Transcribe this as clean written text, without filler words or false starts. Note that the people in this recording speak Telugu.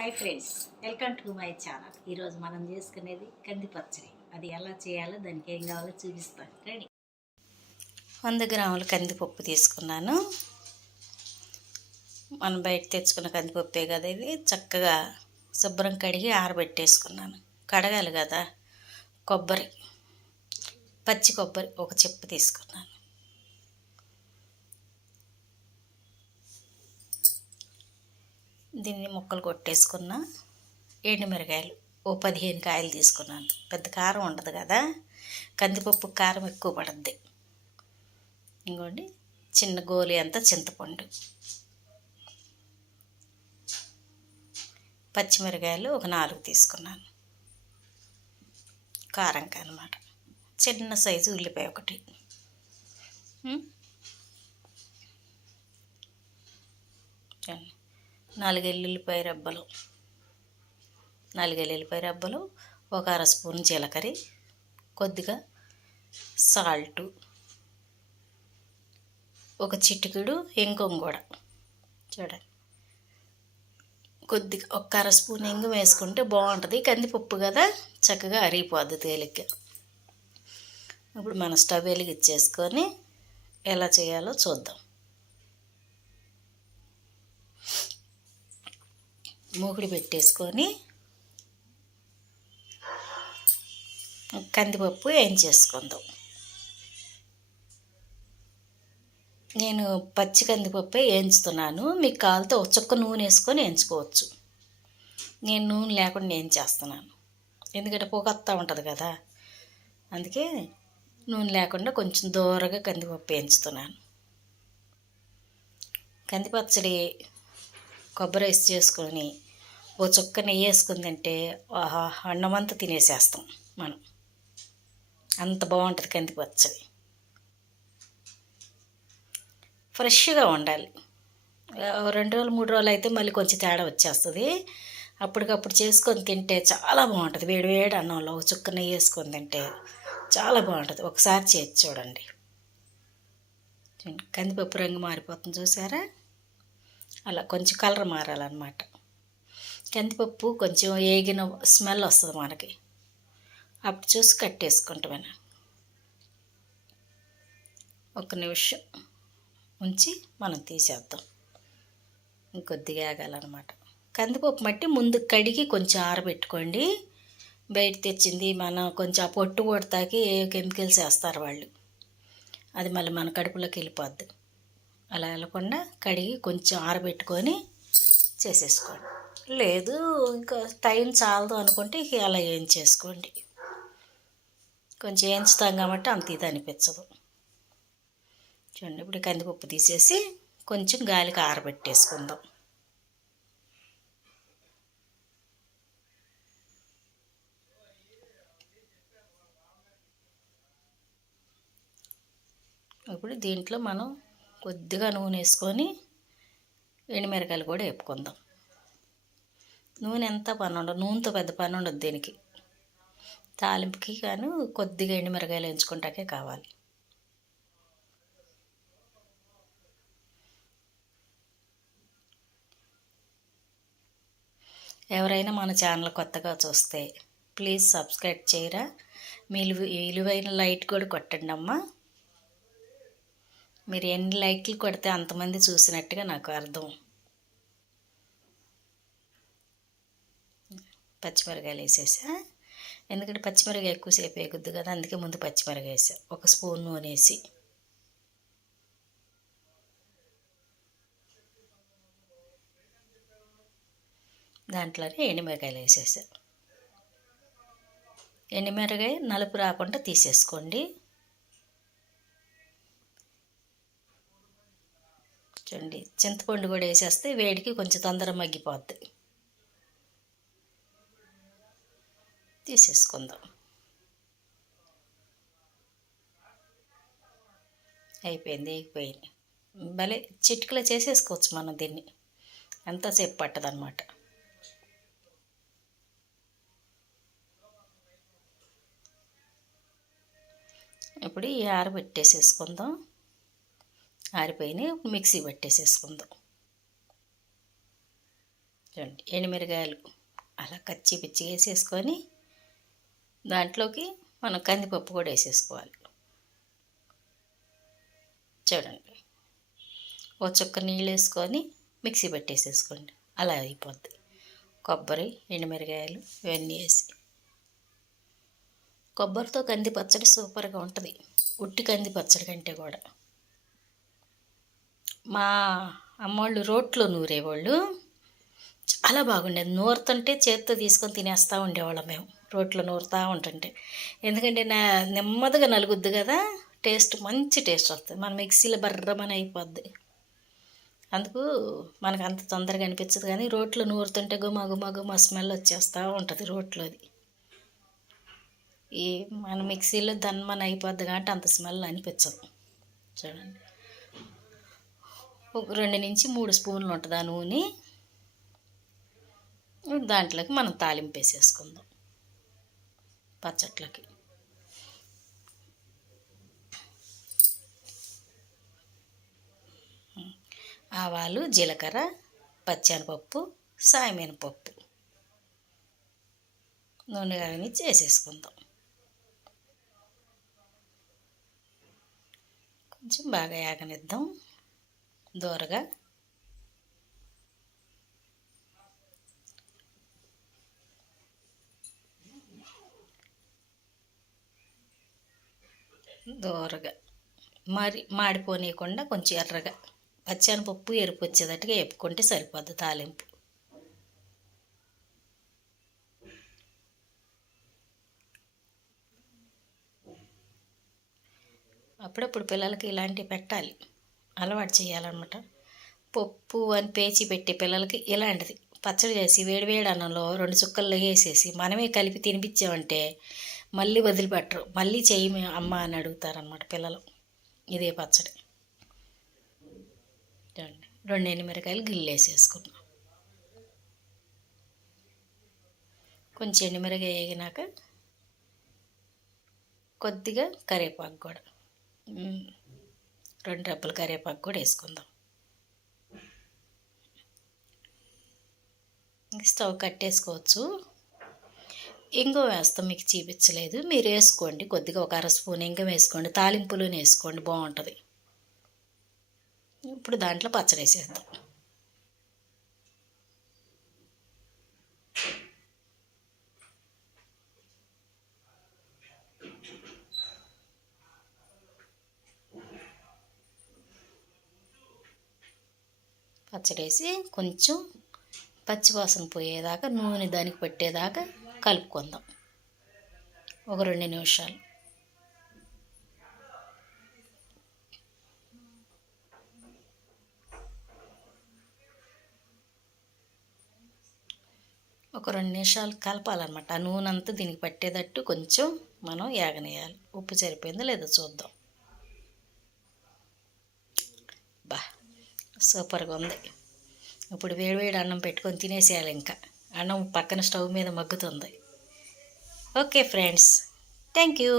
Hi friends, welcome to my channel. ఈరోజు మనం చేసుకునేది కంది పచ్చడి. అది ఎలా చేయాలో దానికి ఏం కావాలో చూపిస్తాను. రెడీ. 100 గ్రాముల కందిపప్పు తీసుకున్నాను. మనం బయట తెచ్చుకున్న కందిపప్పే కదా, ఇది చక్కగా శుభ్రం కడిగి ఆరబెట్టేసుకున్నాను. కడగాలి కదా. పచ్చి కొబ్బరి ఒక చెప్పు తీసుకున్నాను. దీన్ని ముక్కలు కొట్టేసుకున్న ఎండుమిరకాయలు 15 కాయలు తీసుకున్నాను. పెద్ద కారం ఉండదు కదా, కందిపప్పు కారం ఎక్కువ పడుద్ది. ఇంకోండి, చిన్న గోలి అంత చింతపండు, పచ్చిమిరకాయలు ఒక 4 తీసుకున్నాను. కారంకి అన్నమాట. చిన్న సైజు ఉల్లిపాయ ఒకటి, 4 ఎల్లుల్లిపాయ రబ్బలు, ఒక 1/2 స్పూన్ జీలకర్ర, కొద్దిగా సాల్టు, ఒక చిటికెడు ఇంగువ కూడా చూడండి. కొద్దిగా ఒక 1/2 స్పూన్ ఇంగువ వేసుకుంటే బాగుంటుంది. కందిపప్పు కదా, చక్కగా అరిగిపోద్ది తేలిగ్గా. ఇప్పుడు మన స్టవ్ వెలిగించేసుకొని ఎలా చేయాలో చూద్దాం. మూకుడు పెట్టేసుకొని కందిపప్పు వేయించేసుకుందాం. నేను పచ్చి కందిపప్పే వేయించుతున్నాను. మీకు కావాలితే ఒక చుక్క నూనె వేసుకొని వేయించుకోవచ్చు. నేను నూనె లేకుండా వేయించేస్తున్నాను, ఎందుకంటే పొగత్తా ఉంటుంది కదా. అందుకే నూనె లేకుండా కొంచెం దూరగా కందిపప్పు వేయించుతున్నాను. కందిపచ్చడి కొబ్బరి వేసి చేసుకొని ఓ చుక్క నెయ్యి వేసుకుని తింటే ఆహా, అన్నమంతా తినేసేస్తాం మనం. అంత బాగుంటుంది కంది పచ్చడి. ఫ్రెష్గా ఉండాలి. 2 రోజులు 3 రోజులు అయితే మళ్ళీ కొంచెం తేడా వచ్చేస్తుంది. అప్పటికప్పుడు చేసుకొని తింటే చాలా బాగుంటుంది. వేడి వేడి అన్నంలో ఒక చుక్క నెయ్యి వేసుకొని తింటే చాలా బాగుంటుంది. ఒకసారి చేసి చూడండి. కందిపప్పు రంగు మారిపోతుంది చూసారా, అలా కొంచెం కలర్ మారాలన్నమాట. కందిపప్పు కొంచెం ఏగిన స్మెల్ వస్తుంది మనకి, అప్పుడు చూసి కట్టేసుకుంటామని. 1 నిమిషం ఉంచి మనం తీసేద్దాం. ఇంకొద్దిగా ఆగాలన్నమాట. కందిపప్పు మట్టి ముందు కడిగి కొంచెం ఆరబెట్టుకోండి. బయట తెచ్చింది మనం కొంచెం ఆ పొట్టు కొడతాకి కెమికల్స్ వేస్తారు వాళ్ళు, అది మళ్ళీ మన కడుపులోకి వెళ్ళిపోద్ది. అలా వెళ్ళకుండా కడిగి కొంచెం ఆరబెట్టుకొని చేసేసుకోండి. లేదు ఇంకా టైం చాలదు అనుకుంటే అలా ఏం చేసుకోండి. కొంచెం వేయించుతాం కాబట్టి అంత ఇది అనిపించదు. చూడండి, ఇప్పుడు కందిపప్పు తీసేసి కొంచెం గాలికి ఆరబెట్టేసుకుందాం. ఇప్పుడు దీంట్లో మనం కొద్దిగా నూనె వేసుకొని ఎండుమిరకాయలు కూడా వేపుకుందాం. నూనె ఎంత పని ఉండదు, నూనెతో పెద్ద పని ఉండదు దీనికి. తాలింపుకి కానీ కొద్దిగా ఎండుమిరకాయలు వేయించుకుంటాకే కావాలి. ఎవరైనా మన ఛానల్ కొత్తగా చూస్తే ప్లీజ్ సబ్స్క్రైబ్ చేయరా. మీ విలువైన లైట్ కూడా కొట్టండి అమ్మా. మీరు ఎన్ని లైక్లు కొడితే అంతమంది చూసినట్టుగా నాకు అర్థం. పచ్చిమిరకాయలు వేసేసా, ఎందుకంటే పచ్చిమిరకాయ ఎక్కువసేపు వేయకొద్దు కదా, అందుకే ముందు పచ్చిమిరకాయ వేసా. 1 స్పూన్ నూనె వేసి దాంట్లోనే ఎండుమిరకాయలు వేసేసా. ఎండుమిరకాయ నలుపు రాకుండా తీసేసుకోండి. చూడండి, చింతపండు కూడా వేసేస్తే వేడికి కొంచెం తొందరగా మగ్గిపోద్ది. తీసేసుకుందాం. అయిపోయింది. భలే చిటికలో చేసేసుకోవచ్చు మనం దీన్ని, ఎంతసేపు పట్టదనమాట. ఇప్పుడు ఈ ఆరబెట్టేసేసుకుందాం. ఆరిపోయినాయి, మిక్సీ పట్టేసేసుకుందాం. చూడండి ఎండుమిరగాయలు అలా కచ్చి పిచ్చి వేసేసుకొని దాంట్లోకి మనం కందిపప్పు కూడా వేసేసుకోవాలి. చూడండి ఓ చుక్క నీళ్ళు వేసుకొని మిక్సీ పెట్టేసేసుకోండి, అలా అయిపోద్ది. కొబ్బరి ఎండుమిరగాయలు ఇవన్నీ వేసి కొబ్బరితో కంది పచ్చడి సూపర్గా ఉంటుంది, ఉట్టి కంది పచ్చడి కంటే కూడా. మా అమ్మోళ్ళు రోట్లో నూరేవాళ్ళు, చాలా బాగుండేది. నూరుతుంటే చేత్తో తీసుకొని తినేస్తూ ఉండేవాళ్ళం మేము, రోట్లో నూరుతూ ఉంటుంటే. ఎందుకంటే నెమ్మదిగా నలుగుద్ది కదా, టేస్ట్ మంచి టేస్ట్ వస్తుంది. మన మిక్సీలో బర్రమని అయిపోద్ది, అందుకు మనకు అంత తొందరగా అనిపించదు. కానీ రోట్లో నూరుతుంటే గుమ గుమ గుమ స్మెల్ వచ్చేస్తూ ఉంటుంది రోట్లోది. ఈ మన మిక్సీలో దన్మని అయిపోద్ది కాబట్టి అంత స్మెల్ అనిపించదు. చూడండి ఒక 2 నుంచి 3 స్పూన్లు ఉంటుంది ఆ నూనె. దాంట్లోకి మనం తాలింపు వేసేసుకుందాం పచ్చట్లకి. ఆవాలు, జీలకర్ర, పచ్చెనపప్పు, సాయమినపప్పు నూనె కానీ చేసేసుకుందాం. కొంచెం బాగా యాగనిద్దాం దోరగా. దోరగా మరి మాడిపోనీయకుండా కొంచెం ఎర్రగా పచ్చెనపప్పు ఎరుపు వచ్చేటట్టుగా వేపుకుంటే సరిపోద్ది తాలింపు. అప్పుడప్పుడు పిల్లలకి ఇలాంటివి పెట్టాలి, అలవాటు చేయాలన్నమాట. పప్పు అని పేచి పెట్టే పిల్లలకి ఇలాంటిది పచ్చడి చేసి వేడివేడి అన్నంలో 2 చుక్కల్లో వేసేసి మనమే కలిపి తినిపించామంటే మళ్ళీ వదిలిపెట్టరు, మళ్ళీ చెయ్యి అమ్మ అని అడుగుతారనమాట పిల్లలు. ఇదే పచ్చడి. 2 ఎండుమిరకాయలు గిల్లేసేసుకున్నాం. కొంచెం ఎండుమిరకాయ వేగినాక కొద్దిగా కరివేపాకు కూడా, 2 రెబ్బల కరివేపాకు కూడా వేసుకుందాం. స్టవ్ కట్టేసుకోవచ్చు. ఇంగువ వేస్తాం, మీకు చూపించలేదు, మీరు వేసుకోండి. కొద్దిగా ఒక 1/2 స్పూన్ ఇంగువ వేసుకోండి, తాలింపులోనే వేసుకోండి, బాగుంటుంది. ఇప్పుడు దాంట్లో పచ్చడి వేసేద్దాం. పచ్చడి వేసి కొంచెం పచ్చివాసన పోయేదాకా, నూనె దానికి పట్టేదాకా కలుపుకుందాం ఒక 2 నిమిషాలు. ఒక 2 నిమిషాలు కలపాలన్నమాట. ఆ నూనె అంతా దీనికి పట్టేటట్టు కొంచెం మనం యాగనేయాలి. ఉప్పు సరిపోయిందో లేదో చూద్దాం. బా సూపర్గా ఉంది. ఇప్పుడు వేడివేడి అన్నం పెట్టుకొని తినేసేయాలి. ఇంకా అన్నం పక్కన స్టవ్ మీద మగ్గుతుంది. Okay friends, thank you.